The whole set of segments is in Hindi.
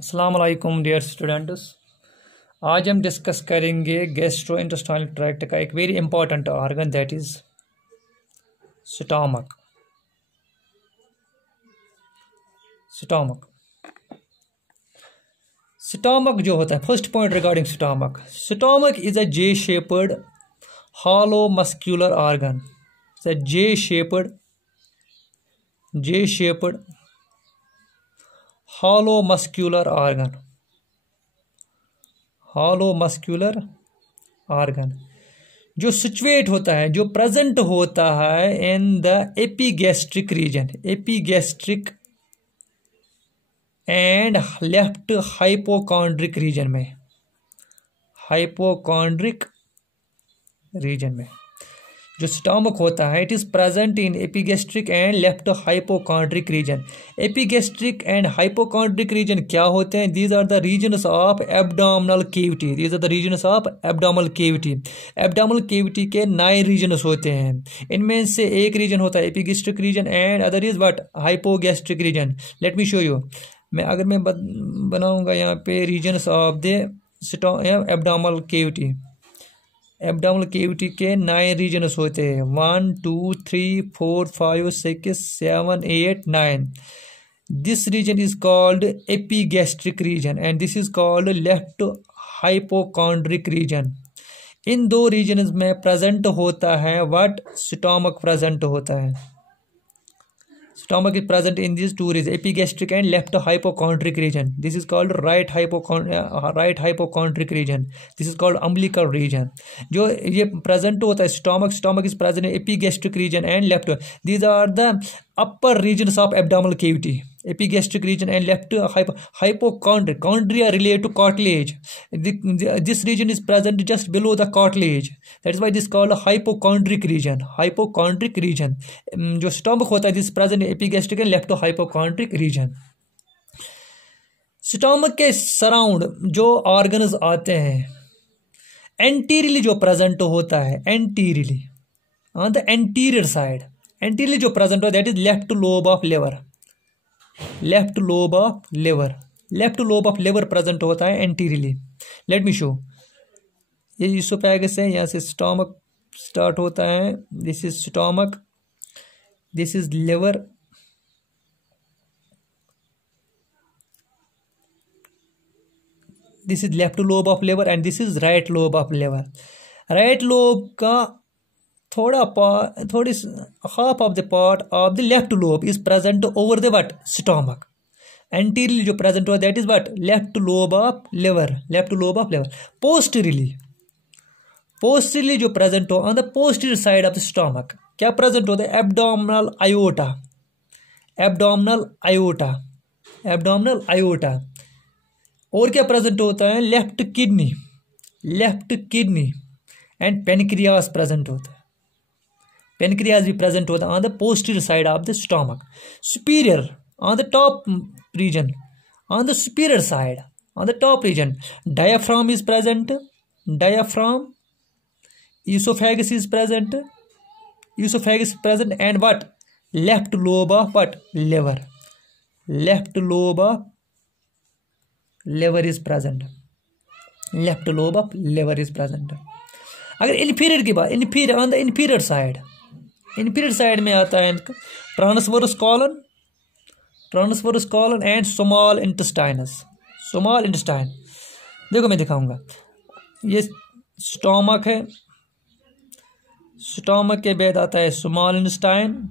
अस्सलाम वालेकुम डियर स्टूडेंट्स। आज हम डिस्कस करेंगे गैस्ट्रोइंटेस्टाइनल ट्रैक्ट का एक very important organ that is stomach. Stomach जो होता है, first point regarding stomach is a J shaped hollow muscular organ. It's a J-shaped hollow muscular organ जो सिचुएट होता है, जो प्रेजेंट होता है in the epigastric and left hypochondriac region में जो स्टमक होता है, it is present in epigastric and left hypochondriac region. Epigastric and hypochondriac region क्या होते हैं? These are the regions of abdominal cavity. Abdominal cavity के 9 रीजन्स होते हैं। इनमें से एक रीजन होता है epigastric region and other is what? Hypogastric region. Let me show you. अगर मैं बनाऊंगा यहाँ पे regions of the abdominal cavity के 9 रीजन्स होते हैं। 1 2 3 4 5 6 7 8 9। This region is called epigastric region and this is called left hypochondriac region. इन 2 रीजन्स में प्रेजेंट होता है व्हाट? स्टमक प्रेजेंट होता है। Stomach is present in these 2 regions, epigastric and left hypochondric region. This is called right hypochondric region. This is called umbilical region. जो ये present होता है stomach is present in epigastric region and left. These are the upper regions of abdominal cavity. Epigastric region and left hypochondria. Chondria relate to cartilage. This region is present just below the cartilage. That is why this is called hypochondric region. जो stomach होता है, this is present in epigastric and left hypochondric region. Stomach के सराउंड जो ऑर्गन्स आते हैं, एंटीरियरली जो प्रेजेंट होता है, anteriorly on the anterior side, anteriorly जो प्रेजेंट होता है that is left lobe of liver present होता है एंटीरियरली। Late me show. ये ईसोफेगस है, यहाँ से स्टमक स्टार्ट होता है। This is stomach, this is liver, this is left lobe of liver and this is right lobe of liver. Right lobe का थोड़ी half of the part of the left lobe is present over the what? Stomach. Anteriorly जो प्रेजेंट हुआ that is what? Left lobe of liver. Posteriorly जो प्रेजेंट हो on the posterior side of the stomach क्या प्रेजेंट होता है? Abdominal aorta. और क्या प्रेजेंट होता है? Left kidney and pancreas present होता है। पेनक्रियास भी प्रेजेंट होता है on the posterior side of the stomach. Superior on the top reason, on the superior side, on the top region, diaphragm is present. esophagus is present and what? Left lobe of what? Liver is present. अगर इंफीरियर की बात, ऑन द इंफीरियर साइड में आता है transverse colon and small intestine. देखो मैं दिखाऊंगा। ये स्टमक है, स्टमक के बाद आता है स्मॉल इंटेस्टाइन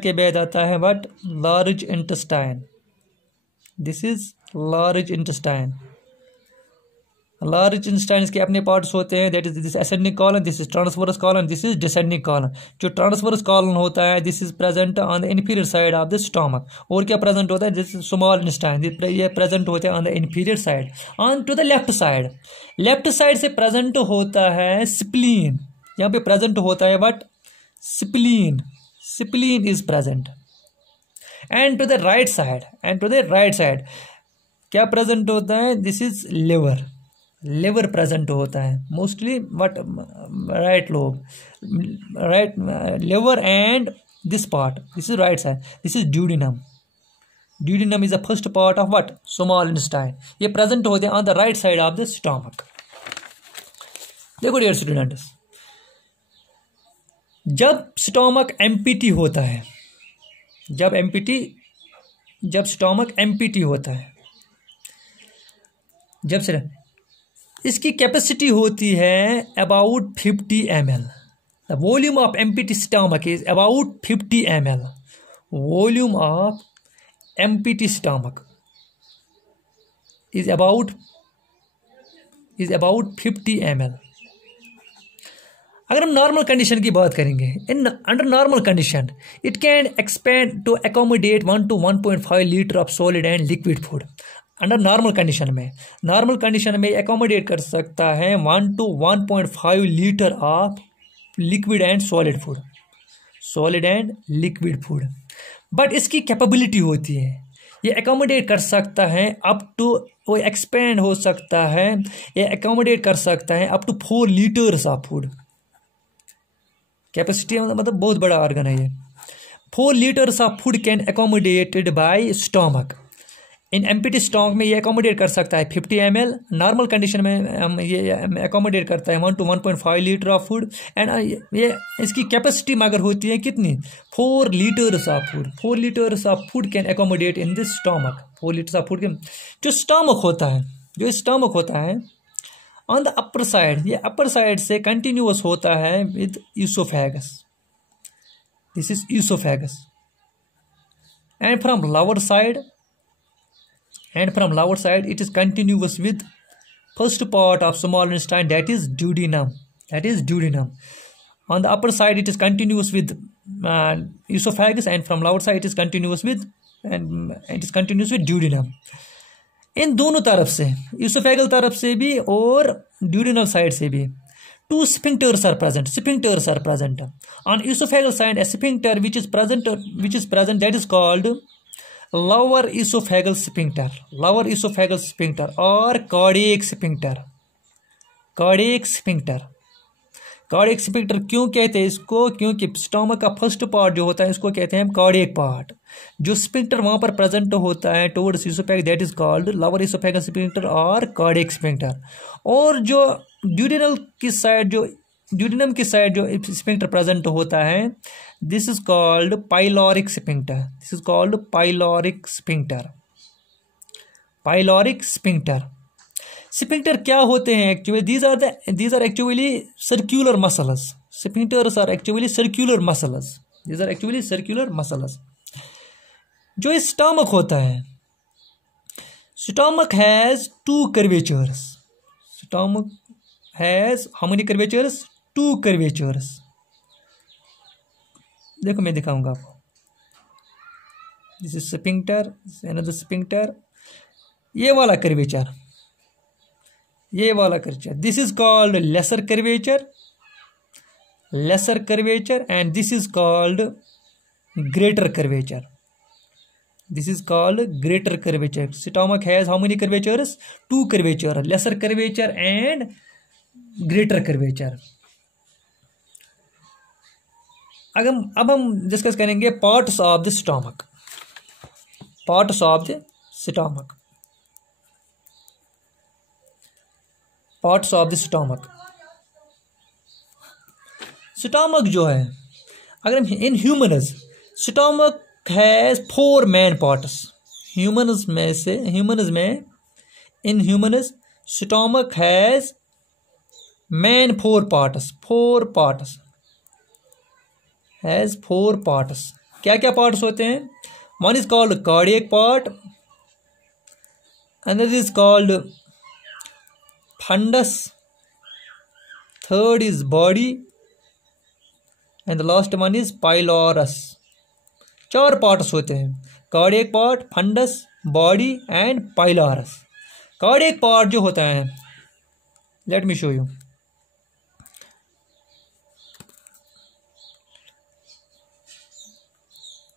के बाद आता है what? Large intestine. This is large intestine के अपने पार्ट्स होते हैं, that is this ascending colon, this is transverse colon, this is descending colon. जो ट्रांसवर्स कॉलन होता है this is present on the inferior side of the stomach. और क्या प्रेजेंट होता है? दिस इज स्मॉल इंटेस्टाइन, ये प्रेजेंट होते हैं on the inferior side. On to the left side से प्रेजेंट होता है स्प्लीन। यहाँ पे प्रेजेंट होता है what? Spleen is present. And to the right side क्या प्रेजेंट होता है? दिस इज लिवर प्रेजेंट होता है mostly what? Right lobe, liver and this part, this is right side, this is duodenum. Duodenum is the first part of what, small intestine. ये प्रेजेंट होते हैं on the right side of the stomach. देखो डियर स्टूडेंट्स, जब स्टमक एम्प्टी होता है, जब स्टमक एम्प्टी होता है, जब से इसकी कैपेसिटी होती है about 50 ml। The volume of empty stomach is about 50 ml। Volume of empty stomach is about 50 ml। अगर हम नॉर्मल कंडीशन की बात करेंगे, in under normal condition it can expand to accommodate 1 to 1.5 litre of solid and liquid food. Under normal condition में एकोमोडेट कर सकता है 1 to 1.5 litre of liquid and solid food. But इसकी कैपेबिलिटी होती है, ये एकोमोडेट कर सकता है अप टू, वो एक्सपेंड हो सकता है, ये एकोमोडेट कर सकता है up to 4 litres of food. Capacity मतलब बहुत बड़ा ऑर्गन है ये। 4 litres of food can accommodated by stomach. In empty stomach में ये एकोमोडेट कर सकता है 50 ml। नॉर्मल कंडीशन में हम ये एकोमोडेट करता है 1 to 1.5 litre of food. And ये इसकी कैपेसिटी मगर होती है कितनी, 4 litres of food. 4 litres of food can accommodate in this stomach. 4 litres of food के जो स्टमक होता है ऑन द अपर साइड, ये अपर साइड से कंटिन्यूअस होता है with oesophagus. This is oesophagus. And from lower side it is continuous with first part of small intestine, that is duodenum. On the upper side it is continuous with esophagus, and from lower side it is continuous with duodenum. इन दोनों तरफ से, ईसोफेगल तरफ से भी और ड्यूडेनल साइड से भी, 2 sphincters are present. On esophageal side, a sphincter which is present that is called lower esophageal sphincter or cardiac sphincter। क्यों कहते हैं इसको, क्योंकि स्टमक का फर्स्ट पार्ट जो होता है इसको कहते हैं हम कार्डियक पार्ट। जो स्फिंक्टर वहां पर प्रेजेंट होता है towards oesophagus, that is called lower oesophageal sphincter और कार्डियक स्फिंक्टर। और जो ड्यूडेनम की साइड जो स्फिंक्टर प्रेजेंट होता है, this is called pyloric sphincter. Sphincter क्या होते हैं actually, these are actually circular muscles. Sphincters are actually circular muscles। जो स्टमक होता है, stomach has 2 curvatures। Stomach has how many curvatures? 2 curvatures। देखो मैं दिखाऊंगा आपको। This is sphincter, another sphincter, ये वाला curvature, this is called lesser curvature and this is called greater curvature. Stomach has how many curvatures? 2 curvature, lesser curvature and greater curvature. अब हम डिस्कस करेंगे parts of the stomach. Stomach जो है, अगर हम in humans, stomach has 4 main parts. Humans में stomach has main 4 parts. Has 4 parts. क्या क्या पार्ट्स होते हैं? One is called cardiac part, another is called fundus, third is body and the last one is pylorus. 4 parts होते हैं, cardiac part, fundus, body and pylorus. Cardiac part जो होता है, let me show you.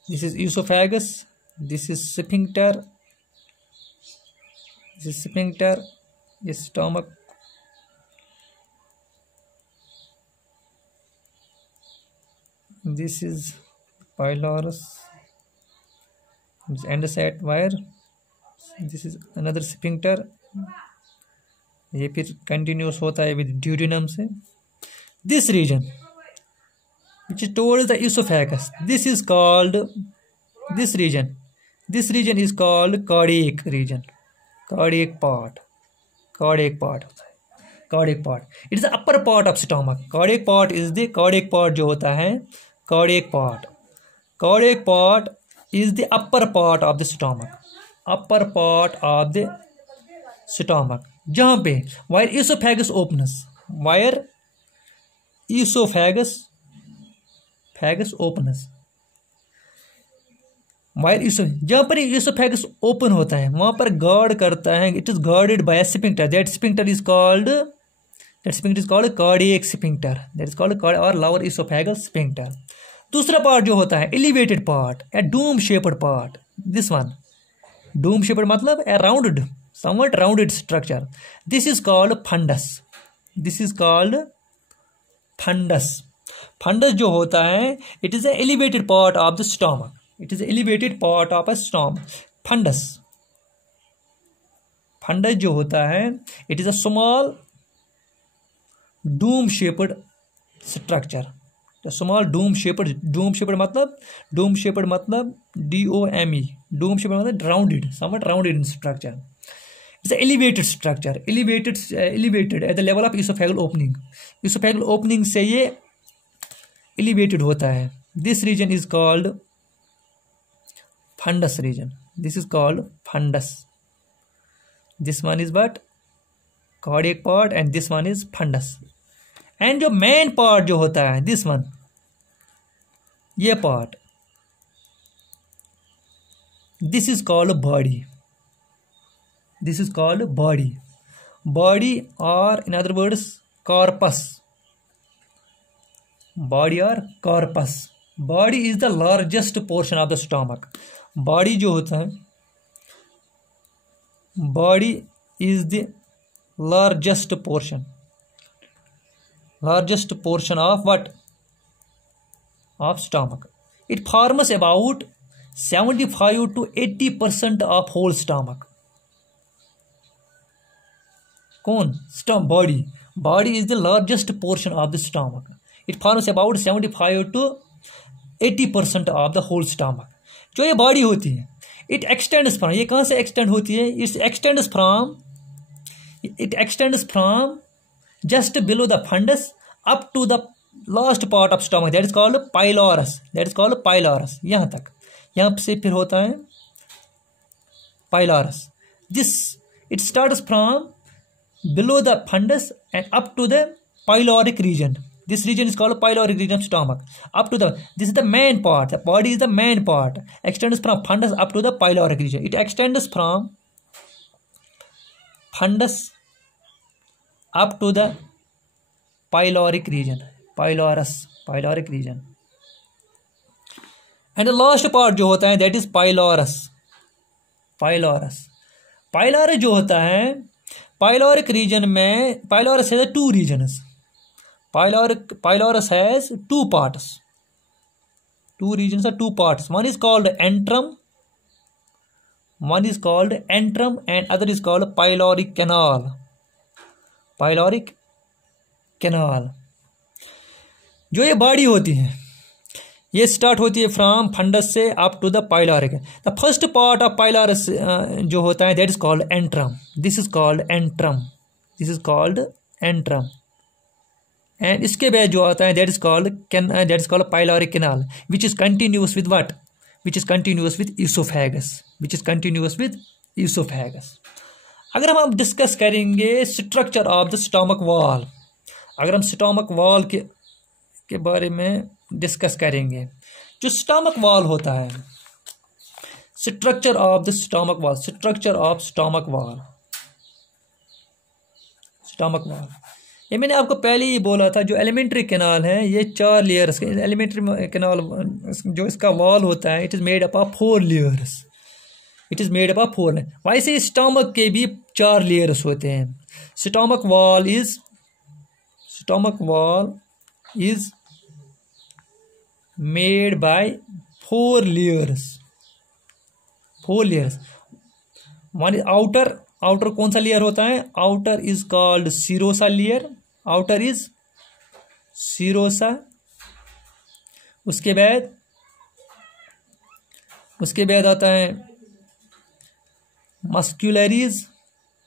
This is esophagus, this is sphincter, this stomach, this is pylorus, this ends at wire. This is another sphincter. ये फिर कंटिन्यूस होता है विद ड्यूडेनम से. This region which is towards the esophagus, this is called, this region is called cardiac region. Cardiac part होता है. Cardiac part, it is the upper part of stomach. Cardiac part is the cardiac part जो होता है. Cardiac part is the upper part of the stomach. Upper part of the stomach. जहाँ पे where esophagus opens, where esophagus opens, जहाँ पर esophagus open होता है वहाँ पर गार्ड करता है. It is guarded by a sphincter. That sphincter is called cardiac sphincter. That is called or lower esophageal sphincter. दूसरा पार्ट जो होता है elevated part, a dome shaped part. This one, dome shaped मतलब a rounded, somewhat rounded structure. This is called fundus. Fundus जो होता है, it is an elevated part of the stomach. Fundus जो होता है, it is a small dome shaped structure. The small dome shaped मतलब dome shaped मतलब rounded, somewhat rounded in structure. It's an elevated structure, elevated at the level of esophageal opening. Esophageal opening से ये elevated होता है. This region is called fundus region. This is called fundus. This one is what? Cardiac part, and this one is fundus. And जो main part जो होता है, this one, ये part, this is called body. Body, or in other words corpus. Body is the largest portion of the stomach. Body जो होता है, body is the largest portion of what? Of stomach. It forms about 75 to 80% of whole stomach. Body is the largest portion of the stomach. It forms about 75 to 80% of the whole stomach. जो ये body होती है, it extends from, ये कहाँ से extend होती है? It extends from just below the fundus up to the last part of stomach. That is called pylorus. यहाँ तक, यहाँ से फिर होता है pylorus. It starts from below the fundus and up to the pyloric region. This region is called pyloric region of stomach. This is the main part. The body is the main part. Extends from fundus up to the pyloric region. It extends from fundus up to the pyloric region. Pyloric region. And the last part जो होता है, that is pylorus. Pylorus जो होता है, pyloric region में, pylorus has two regions. Pylorus has two parts. Two regions are two parts. One is called antrum. And other is called pyloric canal. जो ये बॉडी होती है, ये स्टार्ट होती है फ्रॉम फंडस से up to the pyloric. The first part of pylorus जो होता है, that is called antrum. This is called antrum. And इसके बाद जो आता है, that is called pyloric canal, which is continuous with what? Which is continuous with oesophagus. अगर हम डिस्कस करेंगे structure of the stomach wall, अगर हम स्टमक वॉल के बारे में डिस्कस करेंगे, जो स्टमक वॉल होता है, स्ट्रक्चर ऑफ स्टमक वॉल, ये मैंने आपको पहले ही बोला था. जो एलिमेंट्री कैनाल है, ये 4 लेयर्स के एलिमेंट्री कैनाल, जो इसका वॉल होता है, it is made up of 4 layers. वैसे स्टमक के भी 4 लेयर्स होते हैं. Stomach wall is made by 4 layers. 4 layers. One outer, outer कौन सा लेयर होता है? Outer is called serosa layer, outer is serosa. उसके बाद आता है मस्क्यूलरीज,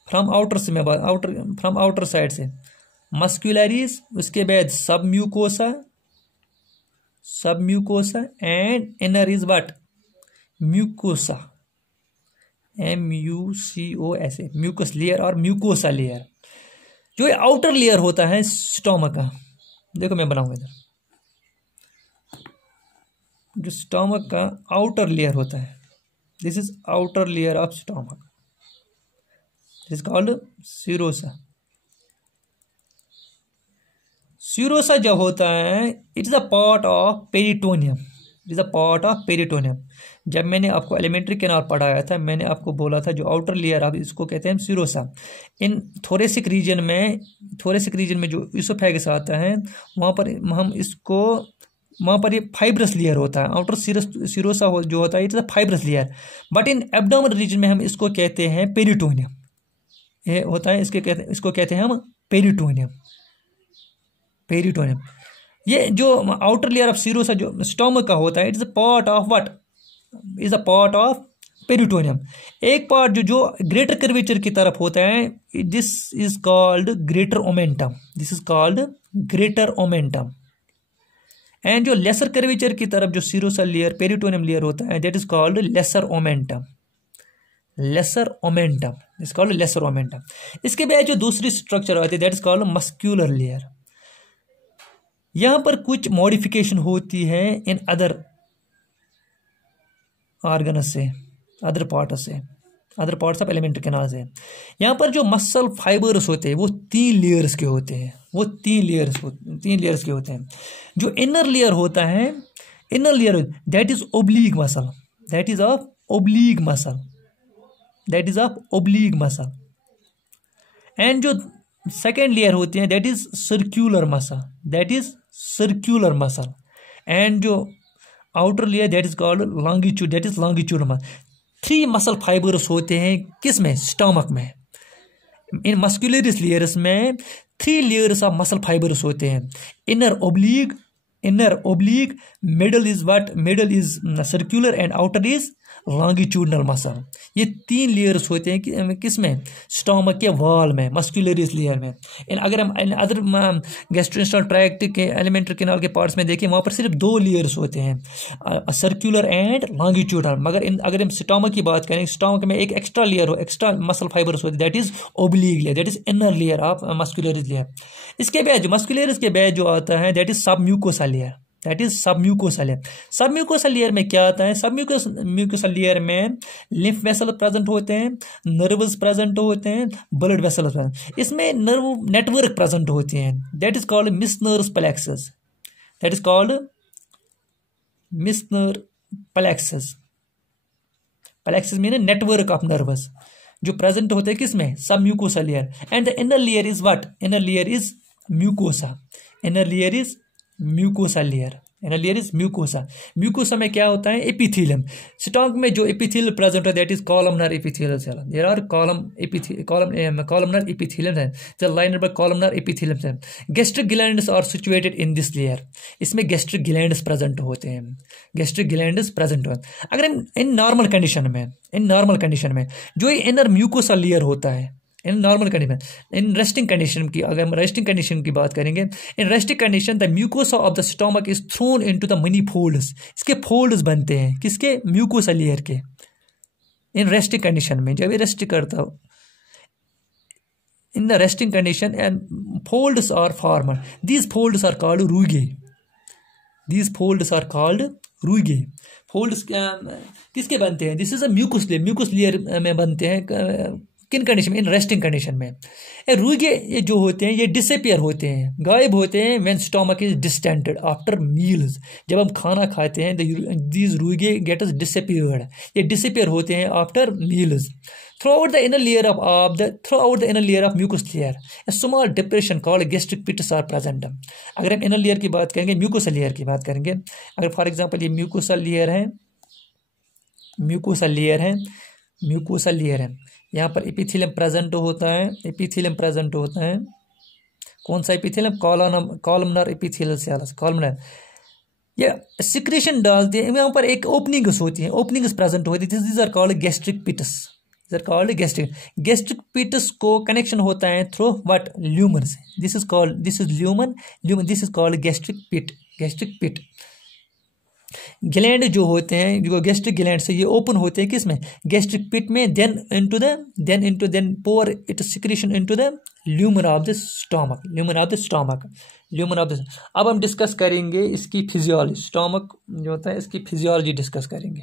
फ्रॉम आउटर से, मैं आउटर फ्रॉम आउटर साइड से मस्क्यूलरीज। उसके बाद submucosa, submucosa and inner is what? Mucosa, MUCOSA, mucus layer और म्यूकोसा लेयर। जो आउटर लेयर होता है स्टोमक का, देखो मैं बनाऊंगा इधर, जो स्टोमक का आउटर लेयर होता है, this is outer layer of stomach, this is called serosa. Serosa जो होता है, it is a part of peritoneum, it is a part of peritoneum. जब मैंने आपको एलिमेंट्री कैनाल पढ़ाया था, मैंने आपको बोला था जो आउटर लेयर आप इसको कहते हैं सीरोसा। इन थोरेसिक रीजन में जो इसोफेगस आता है, वहाँ पर हम इसको, वहाँ पर ये फाइब्रस लेयर होता है। आउटर सीरोसा जो होता है it is a fibrous layer, but in abdominal region में हम इसको कहते हैं पेरिटोनियम। ये होता है, इसको कहते हैं हम पेरिटोनियम, पेरिटोनियम। ये जो आउटर लेयर ऑफ सीरोसा जो स्टोमक का होता है, it is a part of what? Is a part of peritoneum. एक पार्ट जो ग्रेटर कर्वेचर की तरफ होता है, this is called greater omentum, this is called greater omentum. And जो लेसर कर्वेचर की तरफ जो सीरोसा लेयर, पेरिटोनियम लेयर होता है, that is called lesser omentum, lesser omentum, is called lesser omentum. इसके बाद जो दूसरी स्ट्रक्चर आती है, that is called muscular layer. यहां पर कुछ मॉडिफिकेशन होती है इन अदर ऑर्गन से, other parts of alimentary canal से। यहाँ पर जो मसल फाइबर्स होते हैं वो 3 लेयर्स के होते हैं, वो 3 लेयर्स के होते हैं। जो इनर लेयर होता है, inner layer that is oblique muscle, that is of oblique muscle, that is of oblique muscle. And जो सेकेंड लेयर होती है, that is circular muscle, that is circular muscle. And जो outer layer, that is called longitude, that is longitude muscle. 3 muscle fibres होते हैं किस में? स्टमक में। इन मस्कुलरिस लेयर्स में 3 लेयर्स ऑफ मसल फाइबर्स होते हैं। Inner oblique, middle is what? Middle is circular and outer is longitudinal muscle. ये 3 लेयर्स होते हैं किस में? स्टोमक के वॉल में, मस्कुलरिस लेयर में। अगर हम अदर गैस्ट्रोइंटेस्टाइनल ट्रैक्ट के एलिमेंट्री कैनाल के पार्ट्स में देखें, वहाँ पर सिर्फ 2 लेयर्स होते हैं, सर्क्यूलर एंड लॉन्गिट्यूडनल। मगर अगर हम स्टोमक की बात करें, स्टोमक में एक extra layer extra muscle fibres होते हैं, that is oblique layer, that is inner layer of muscularis layer. इसके बाद जो मस्कुलरिस के बाद जो आता है, that is submucosa layer, that is submucosa layer. Submucosa layer में क्या आता है? सबम्यूकोसा लेयर में लिम्फ वेसल प्रेजेंट होते हैं, नर्व्स प्रेजेंट होते हैं, ब्लड वेसल प्रेजेंट, इसमें नर्व नेटवर्क प्रेजेंट होते हैं, that is called मिसनर्स plexus, that is called Meissner plexus. Plexus mean network of nerves जो प्रेजेंट होते हैं किसमें? Submucosa layer. And the inner layer is what? Inner layer is mucosa, inner layer is mucosa layer, inner layer is mucosa. Mucosa में क्या होता है? एपिथेलियम। स्टमक में जो एपिथेलियल प्रेजेंट है, that is columnar epithelial cell, there are columnar epithelium cell, the liner by columnar epithelium cell. Gastric glands are situated in this layer, इसमें गैस्ट्रिक ग्लैंड्स प्रेजेंट होते हैं, गैस्ट्रिक ग्लैंड्स प्रेजेंट होते हैं। अगर हम इन नॉर्मल कंडीशन में जो ये इनर म्यूकोसा लेयर होता है, in normal condition, in resting condition की, अगर हम रेस्टिंग कंडीशन की बात करेंगे, in resting condition the mucosa of the stomach is throne into the money folds, इसके फोल्ड्स बनते हैं किसके? म्यूकोसा लेयर के। इन रेस्टिंग कंडीशन में जब ये रेस्ट करता हो, in the resting condition and folds are formed, these folds are called rugae, these folds are called rugae. Folds किसके बनते हैं? This is a mucous layer में बनते हैं। किन कंडीशन में? इन रेस्टिंग कंडीशन में। रूगे जो होते हैं ये डिसअपियर होते हैं, गायब होते हैं when stomach is distended after meals, जब हम खाना खाते हैं दीज रूगे गेट्स डिसअपियर्ड, ये डिसअपियर होते हैं after meals. Throughout the inner layer of mucus layer a small depression called gastric pits are present. अगर हम इनर लेयर की बात करेंगे, म्यूकोसा लेयर की बात करेंगे, अगर फॉर एग्जांपल ये म्यूकोसा लेयर है, म्यूकोसा लेयर है, म्यूकोसा लेयर है। यहाँ पर एपिथेलियम प्रेजेंट होता है, एपिथेलियम प्रेजेंट होता है। कौन सा epithelium? Columnar epithelial cells, columnar. ये सिक्रेशन डालते हैं, यहाँ पर एक ओपनिंग्स होती है, ओपनिंग्स प्रेजेंट होती है। This are called gastric pits, this are called gastric. Gastric pits को कनेक्शन होता है थ्रू व्हाट? ल्यूमन से। This is called, this is lumen, lumen, this is called gastric pit, gastric pit. Gland जो होते हैं, जो गैस्ट्रिक ग्लैंड से ये ओपन होते हैं किसमें? गैस्ट्रिक पिट में। Then pour it secretion into the lumen of the stomach, lumen of the stomach, lumen of the. अब हम डिस्कस करेंगे इसकी फिजियोलॉजी, स्टमक जो होता है इसकी फिजियोलॉजी डिस्कस करेंगे।